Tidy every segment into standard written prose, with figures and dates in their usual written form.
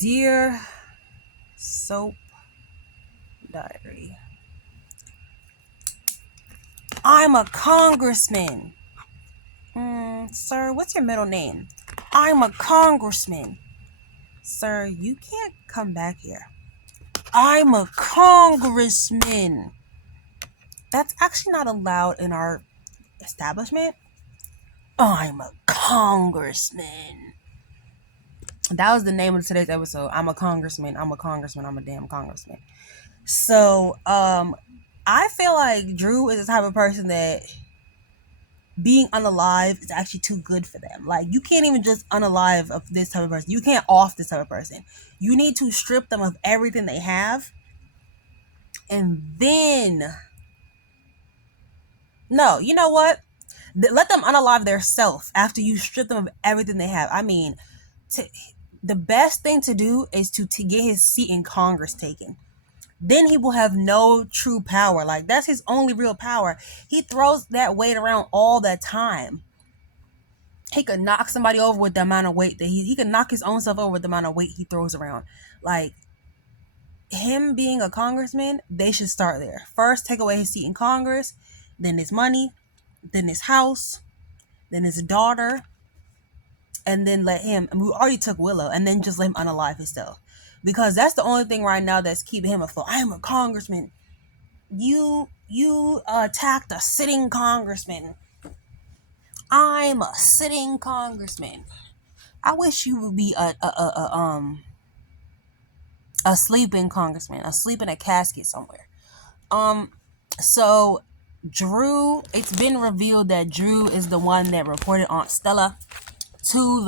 Dear Soap Diary, I'm a congressman. Sir, what's your middle name? I'm a congressman. Sir, you can't come back here. I'm a congressman. That's actually not allowed in our establishment. I'm a congressman. That was the name of today's episode. I'm a congressman. I'm a congressman. I'm a damn congressman. So, I feel like Drew is the type of person that being unalive is actually too good for them. Like, you can't even just unalive of this type of person. You can't off this type of person. You need to strip them of everything they have. And then, no, you know what? Let them unalive their self after you strip them of everything they have. I mean, the best thing to do is to get his seat in Congress taken. Then he will have no true power. Like, that's his only real power. He throws that weight around all the time. He could knock somebody over with the amount of weight that he could knock his own self over with the amount of weight he throws around. Like, him being a congressman, they should start there. First, take away his seat in Congress, then his money, then his house, then his daughter, and then let him, and we already took Willow, and then just let him unalive himself. Because that's the only thing right now that's keeping him afloat. I am a congressman. You attacked a sitting congressman. I'm a sitting congressman. I wish you would be a sleeping congressman, asleep in a casket somewhere. So Drew, it's been revealed that Drew is the one that reported Aunt Stella to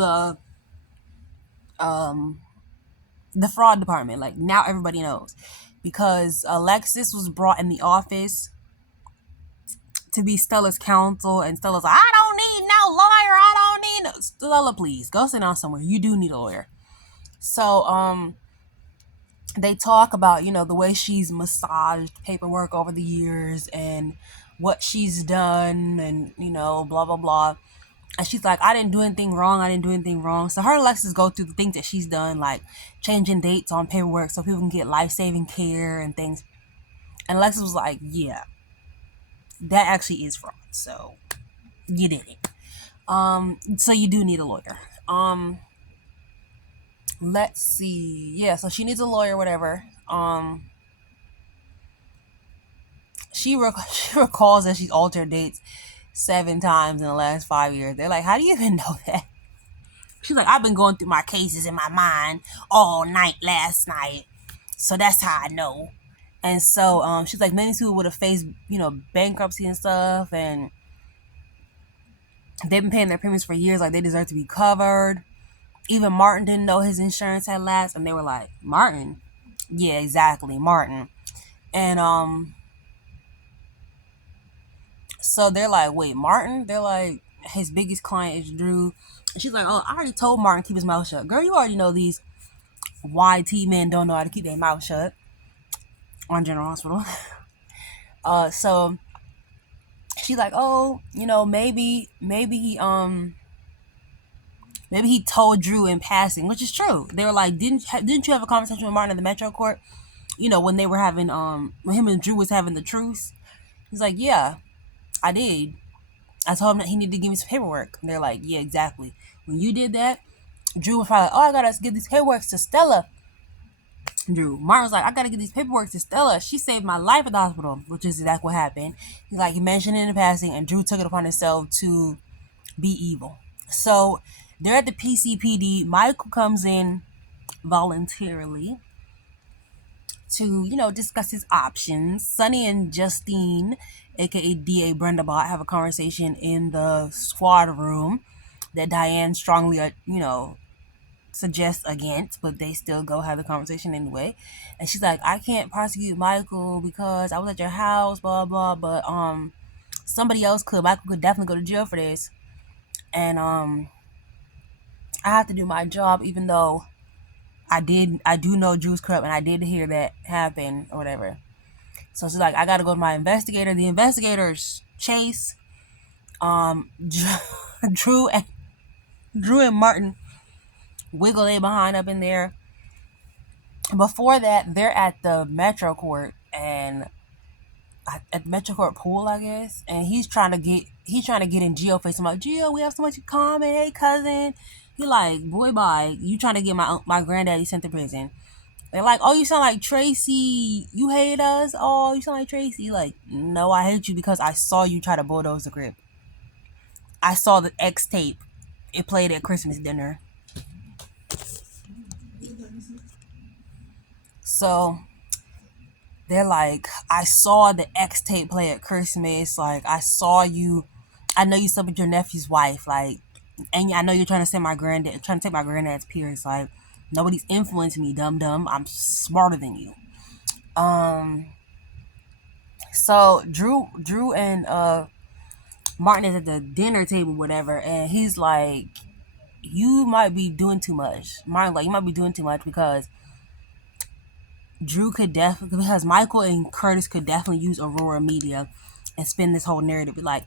the fraud department. Like, now everybody knows, because Alexis was brought in the office to be Stella's counsel, and Stella's like, I don't need no lawyer. I don't need no. Stella, please go sit down somewhere. You do need a lawyer. So they talk about, the way she's massaged paperwork over the years and what she's done, and blah blah blah. And she's like, I didn't do anything wrong. So her and Alexis go through the things that she's done, like changing dates on paperwork so people can get life-saving care and things. And Alexis was like, yeah, that actually is fraud. So you did it. So you do need a lawyer. Let's see. Yeah, so she needs a lawyer, whatever. She recalls that she's altered dates 7 times in the last 5 years. They're like, how do you even know that? She's like, I've been going through my cases in my mind all night last night, so that's how I know. And so she's like, many people would have faced, bankruptcy and stuff, and they've been paying their premiums for years, like they deserve to be covered. Even Martin didn't know his insurance had lapsed, and they were like, Martin? Yeah, exactly, Martin. And so they're like, wait, Martin? They're like, his biggest client is Drew. And she's like, oh, I already told Martin to keep his mouth shut. Girl, you already know these YT men don't know how to keep their mouth shut on General Hospital. So she's like, oh, maybe he told Drew in passing, which is true. They were like, didn't you have a conversation with Martin at the Metro Court? When they were having when him and Drew was having the truce. He's like, yeah, I did. I told him that he needed to give me some paperwork. And they're like, yeah, exactly. When you did that, Drew was probably like, oh, I gotta give these paperwork to Stella. Drew. Martin was like, I gotta get these paperwork to Stella. She saved my life at the hospital, which is exactly what happened. He's like, he mentioned it in passing, and Drew took it upon himself to be evil. So they're at the PCPD. Michael comes in voluntarily to, discuss his options. Sonny and Justine, aka DA Brenda Bott, have a conversation in the squad room that Diane strongly, suggests against, but they still go have the conversation anyway. And she's like, I can't prosecute Michael because I was at your house, blah blah, but somebody else could. Michael could definitely go to jail for this. And I have to do my job, even though I do know Drew's corrupt, and I did hear that happen or whatever. So she's like, I gotta go to my investigator. The investigators Chase, Drew and Martin wiggle their behind up in there. Before that, they're at the Metro Court and at the Metro Court pool, I guess, and he's trying to get in Geo face. I'm like, Geo, we have so much in common. Hey, cousin. He like, boy, bye. You trying to get my granddaddy sent to prison? They're like, oh, you sound like Tracy. You hate us. Oh, you sound like Tracy. Like, no, I hate you because I saw you try to bulldoze the crib. I saw the X tape. It played at Christmas dinner. So they're like, I saw the X tape play at Christmas. Like, I saw you. I know you slept with your nephew's wife. Like, and I know you're trying to send trying to take my granddad's peers. Like, nobody's influencing me, dum dum. I'm smarter than you. Um. So Drew and Martin is at the dinner table, whatever, and he's like, "You might be doing too much." Martin like, "You might be doing too much because Michael and Curtis could definitely use Aurora Media and spin this whole narrative." Be like,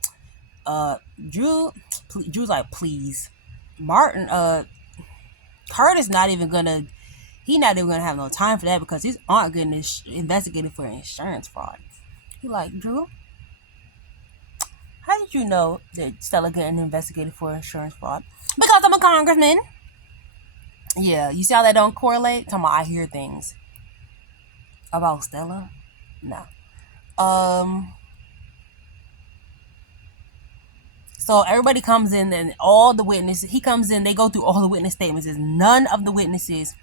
uh, Drew's like, please, Martin, Curtis he's not even gonna have no time for that because his aunt getting investigated for insurance fraud. He like, Drew, how did you know that Stella getting investigated for insurance fraud? Because I'm a congressman. Yeah, you see how that don't correlate? Talking about I hear things about Stella. No. Um. So everybody comes in and all the witnesses. He comes in. They go through all the witness statements. None of the witnesses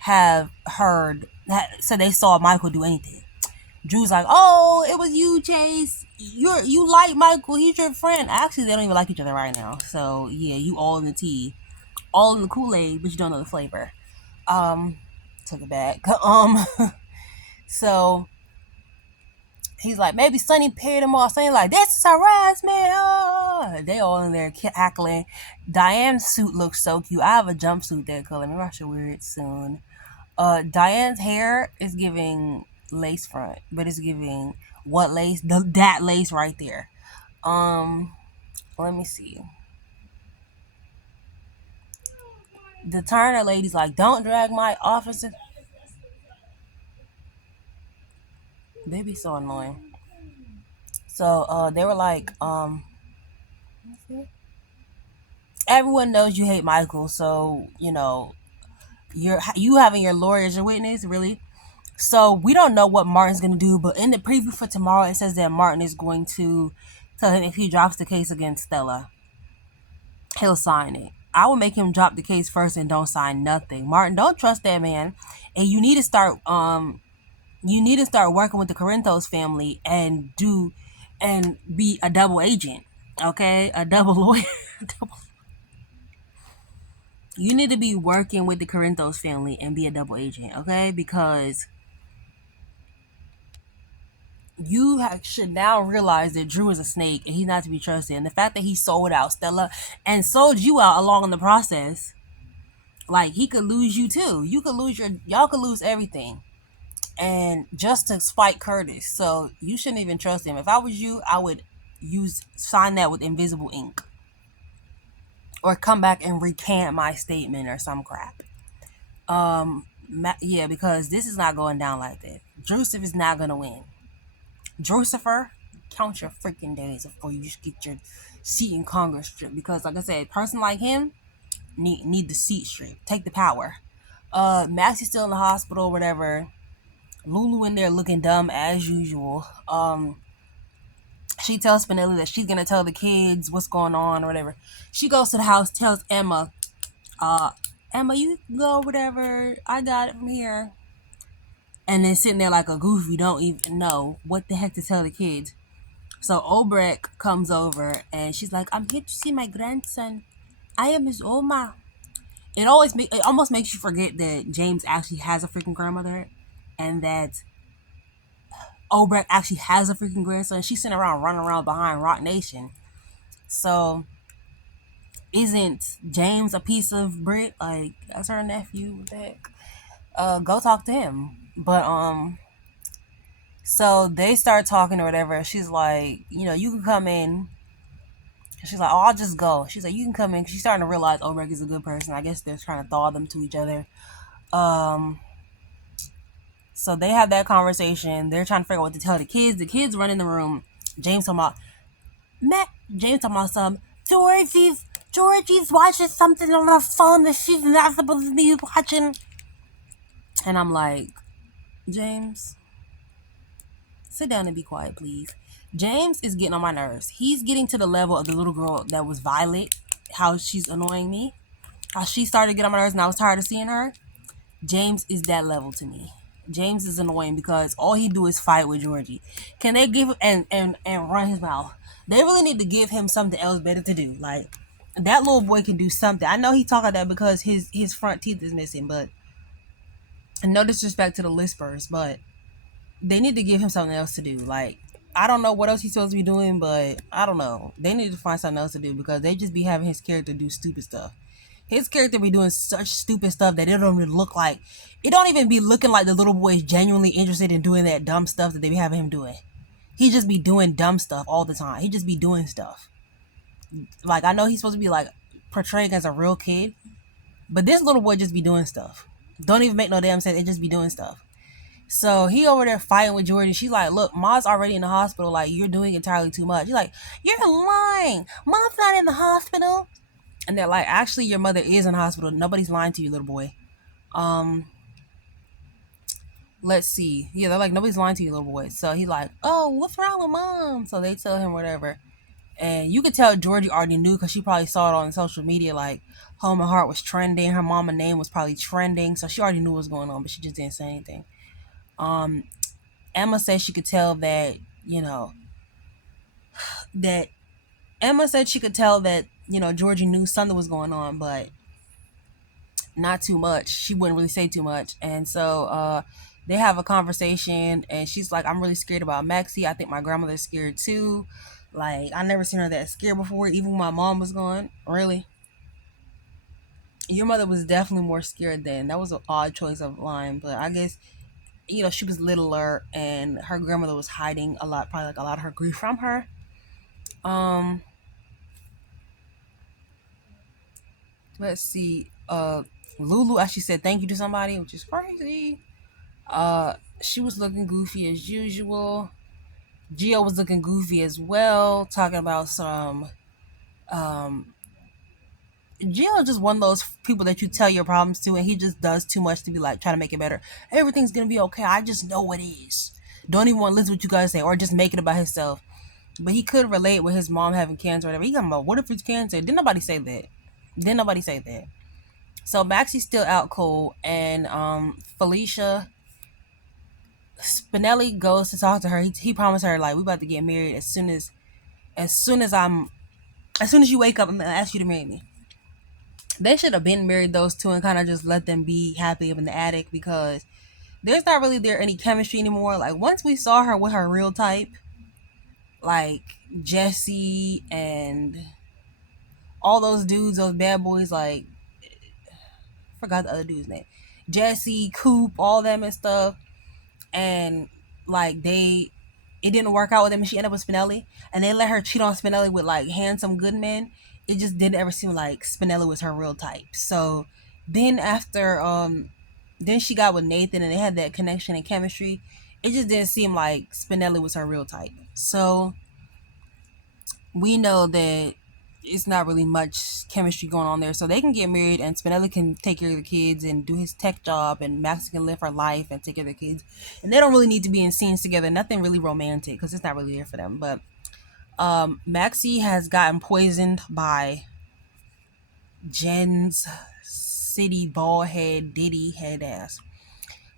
have said they saw Michael do anything. Drew's like, oh, it was you, Chase. You like Michael. He's your friend. Actually, they don't even like each other right now. So yeah, you all in the tea, all in the Kool-Aid, but you don't know the flavor. Took it back. So he's like, maybe Sonny paid him off. Sonny like, this is harassment. Oh. They all in there cackling. Diane's suit looks so cute. I have a jumpsuit that color. Maybe I should wear it soon. Diane's hair is giving lace front, but it's giving what lace? That lace right there. Let me see. The Turner lady's like, don't drag my officer. They be so annoying. So they were like, everyone knows you hate Michael, so you having your lawyer as your witness, really. So we don't know what Martin's gonna do, but in the preview for tomorrow, it says that Martin is going to tell him if he drops the case against Stella, he'll sign it. I would make him drop the case first and don't sign nothing. Martin, don't trust that man, and you need to start working with the Corinthos family and be a double agent, okay? A double lawyer. You need to be working with the Corinthos family and be a double agent, okay? Because you should now realize that Drew is a snake and he's not to be trusted. And the fact that he sold out Stella and sold you out along in the process, like, he could lose you too. Y'all could lose everything. And just to spite Curtis. So you shouldn't even trust him. If I was you, I would sign that with invisible ink. Or come back and recant my statement or some crap. Yeah, because this is not going down like that. Joseph is not going to win. Josepher, count your freaking days before you just get your seat in Congress stripped. Because, like I said, a person like him need the seat stripped. Take the power. Maxie's still in the hospital, whatever. Lulu in there looking dumb as usual. She tells Spinelli that she's gonna tell the kids what's going on or whatever. She goes to the house, tells Emma, Emma, you go, whatever. I got it from here. And then sitting there like a goofy, don't even know what the heck to tell the kids. So Obrecht comes over and she's like, I'm here to see my grandson. I am his Oma. It almost makes you forget that James actually has a freaking grandmother and that Obrecht actually has a freaking grandson. She's sitting around running around behind Rock Nation. So isn't James a piece of brick? Like, that's her nephew. What the heck? Go talk to him. But so they start talking or whatever. She's like, you can come in. She's like, oh, I'll just go. She's like, you can come in. She's starting to realize Obrecht is a good person. I guess they're trying to thaw them to each other. So they have that conversation. They're trying to figure out what to tell the kids. The kids run in the room. James talking about Matt. James talking about some Georgie's watching something on her phone that she's not supposed to be watching. And I'm like, James, sit down and be quiet, please. James is getting on my nerves. He's getting to the level of the little girl that was Violet, how she's annoying me, how she started to get on my nerves and I was tired of seeing her. James is that level to me. James is annoying because all he do is fight with Georgie. Can they give and run his mouth? They really need to give him something else better to do. Like that little boy can do something. I know he talk like that because his front teeth is missing, but no disrespect to the lispers, but they need to give him something else to do. Like I don't know what else he's supposed to be doing, but I don't know. They need to find something else to do because they just be having his character do stupid stuff. His character be doing such stupid stuff that it don't even look like, it don't even be looking like the little boy is genuinely interested in doing that dumb stuff that they be having him doing. He just be doing dumb stuff all the time. He just be doing stuff. Like I know he's supposed to be like portraying as a real kid, but this little boy just be doing stuff. Don't even make no damn sense. It just be doing stuff. So he over there fighting with Jordan. She's like, look, Ma's already in the hospital. Like, you're doing entirely too much. He's like, you're lying. Mom's not in the hospital. And they're like, actually, your mother is in the hospital. Nobody's lying to you, little boy. Let's see. Yeah, they're like, nobody's lying to you, little boy. So he's like, oh, what's wrong with mom? So they tell him whatever. And you could tell Georgie already knew because she probably saw it on social media. Like, Home and Heart was trending. Her mama name was probably trending. So she already knew what was going on, but she just didn't say anything. Emma said she could tell that, that Emma said she could tell that, Georgie knew something was going on, but not too much. She wouldn't really say too much. And so they have a conversation and she's like, I'm really scared about Maxie. I think my grandmother's scared too. Like, I never seen her that scared before, even when my mom was gone. Really? Your mother was definitely more scared then. That was an odd choice of line, but I guess she was littler and her grandmother was hiding a lot, probably like a lot of her grief from her. Let's see. Lulu actually said thank you to somebody, which is crazy. She was looking goofy as usual. Gio was looking goofy as well, talking about some Gio is just one of those people that you tell your problems to, and he just does too much to be like trying to make it better. Everything's gonna be okay. I just know it is. Don't even want to listen to what you guys say, or just make it about himself. But he could relate with his mom having cancer or whatever. He talking about what if it's cancer? Didn't nobody say that? So Maxie's still out cold, and Felicia Spinelli goes to talk to her. He promised her like we about to get married as soon as you wake up. I'm gonna ask you to marry me. They should have been married, those two, and kind of just let them be happy up in the attic because there's not really there any chemistry anymore. Like once we saw her with her real type, like Jesse and all those dudes, those bad boys, like forgot the other dude's name, Jesse, Coop, all them and stuff, and like it didn't work out with them, and she ended up with Spinelli, and they let her cheat on Spinelli with like handsome good men. It just didn't ever seem like Spinelli was her real type. So then after then she got with Nathan and they had that connection and chemistry. It just didn't seem like Spinelli was her real type. So we know that it's not really much chemistry going on there. So they can get married and Spinelli can take care of the kids and do his tech job, and Max can live her life and take care of the kids. And they don't really need to be in scenes together. Nothing really romantic because it's not really there for them. But Maxie has gotten poisoned by Jen's city bald head Diddy head ass.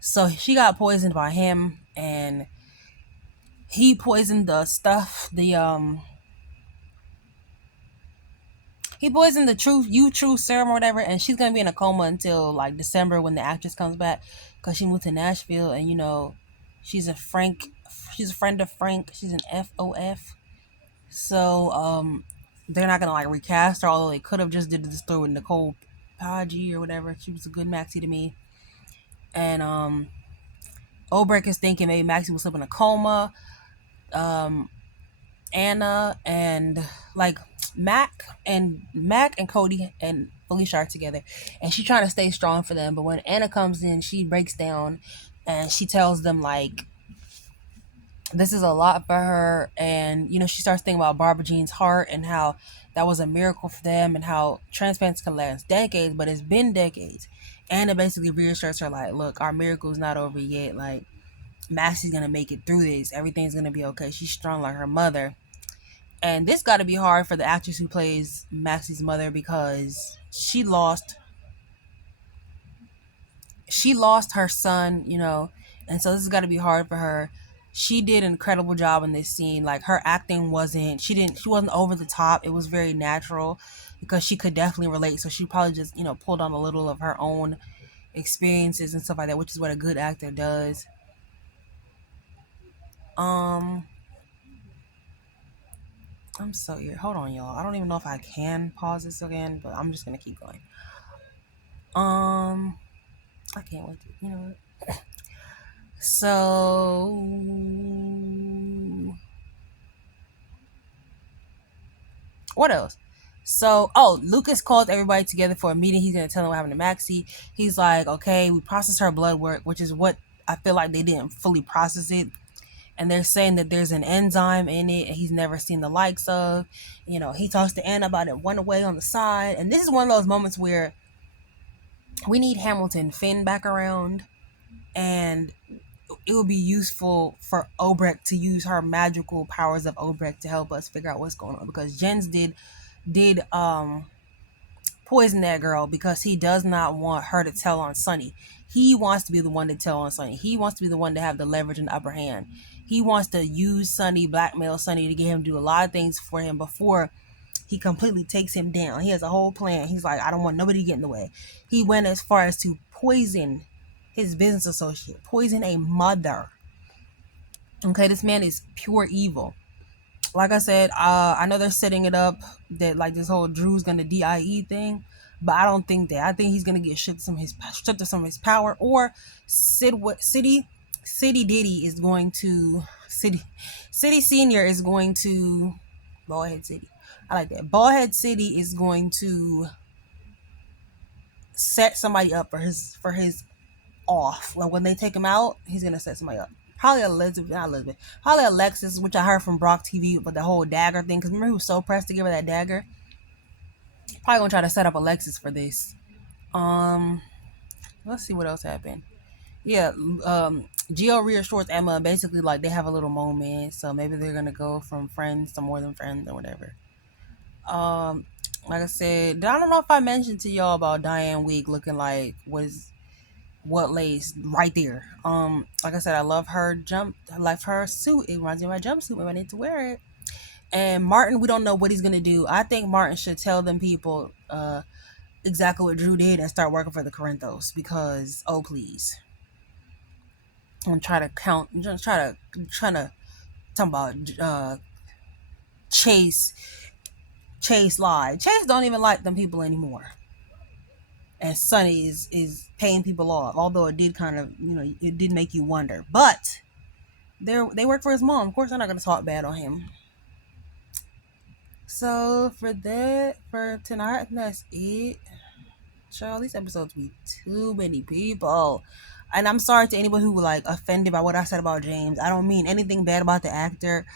So she got poisoned by him, and he poisoned the stuff. He poisoned the truth serum or whatever, and she's gonna be in a coma until like December when the actress comes back because she moved to Nashville, and she's a friend of Frank. She's an FOF. So they're not gonna like recast her, although they could have just did the story with Nicole Paggi or whatever. She was a good Maxie to me. And Obrecht is thinking maybe Maxie will slip in a coma. Anna and like Mac and Cody and Felicia are together, and she's trying to stay strong for them. But when Anna comes in, she breaks down, and she tells them like this is a lot for her. And she starts thinking about Barbara Jean's heart and how that was a miracle for them, and how transplants can last decades, but it's been decades. And it basically reassures her like, look, our miracle's not over yet. Like, Maxie's gonna make it through this. Everything's gonna be okay. She's strong like her mother. And this got to be hard for the actress who plays Maxie's mother, because she lost her son, and so this has got to be hard for her. She did an incredible job in this scene. Like, her acting she wasn't over the top. It was very natural, because she could definitely relate. So she probably just, pulled on a little of her own experiences and stuff like that, which is what a good actor does. Um, I'm so here. Hold on, y'all. I don't even know if I can pause this again, but I'm just gonna keep going. Um, I can't wait to, So, what else? So, Lucas calls everybody together for a meeting. He's gonna tell them what happened to Maxie. He's like, okay, we processed her blood work, which is what I feel like they didn't fully process it. And they're saying that there's an enzyme in it and he's never seen the likes of. He talks to Anna about it one away on the side. And this is one of those moments where we need Hamilton Finn back around, and it would be useful for Obrecht to use her magical powers of Obrecht to help us figure out what's going on, because Jens did poison that girl because he does not want her to tell on Sonny. He wants to be the one to tell on Sonny. He wants to be the one to have the leverage and the upper hand. He wants to use Sonny, blackmail Sonny to get him to do a lot of things for him before he completely takes him down. He has a whole plan. He's like, I don't want nobody to get in the way. He went as far as to poison his business associate, poison a mother. Okay, this man is pure evil. Like I said, I know they're setting it up that like this whole Drew's gonna DIE thing, but I don't think that. I think he's gonna get stripped of some of his power, or City Diddy is going to City Senior is going to Ballhead City. I like that. Ballhead City is going to set somebody up for his off. Like, when they take him out, he's gonna set somebody up. Probably Probably Alexis, which I heard from Brock TV, but the whole dagger thing. Because remember, he was so pressed to give her that dagger. Probably gonna try to set up Alexis for this. Let's see what else happened. Yeah, Gio reassures Emma. Basically, like, they have a little moment, so maybe they're gonna go from friends to more than friends or whatever. Like I said, I don't know if I mentioned to y'all about Diane Week looking like what lays right there. Like I said, I love her suit. It reminds me of my jumpsuit. Maybe I need to wear it. And Martin, we don't know what he's gonna do. I think Martin should tell them people exactly what Drew did and start working for the Corinthos, because please. And try to trying to talk about Chase lied. Chase don't even like them people anymore. And Sonny is paying people off, although it did kind of, it did make you wonder. But they work for his mom. Of course, they're not going to talk bad on him. So for tonight, that's it. Child, these episodes be too many people. And I'm sorry to anyone who was like offended by what I said about James. I don't mean anything bad about the actor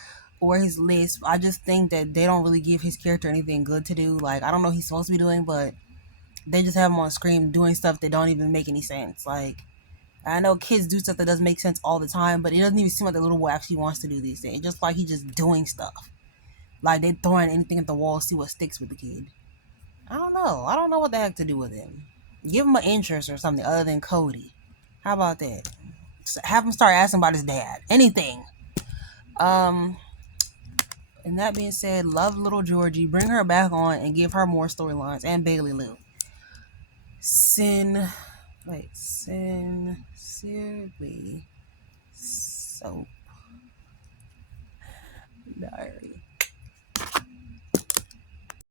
or his lisp. I just think that they don't really give his character anything good to do. Like, I don't know what he's supposed to be doing, but they just have him on screen doing stuff that don't even make any sense. Like, I know kids do stuff that doesn't make sense all the time, but it doesn't even seem like the little boy actually wants to do these things. Just like he's just doing stuff. Like, they throwing anything at the wall, see what sticks with the kid. I don't know. I don't know what the heck to do with him. Give him an interest or something other than Cody. How about that? Have him start asking about his dad. Anything. And that being said, love little Georgie. Bring her back on and give her more storylines. And Bailey Lou. Sincerely Soap Diary.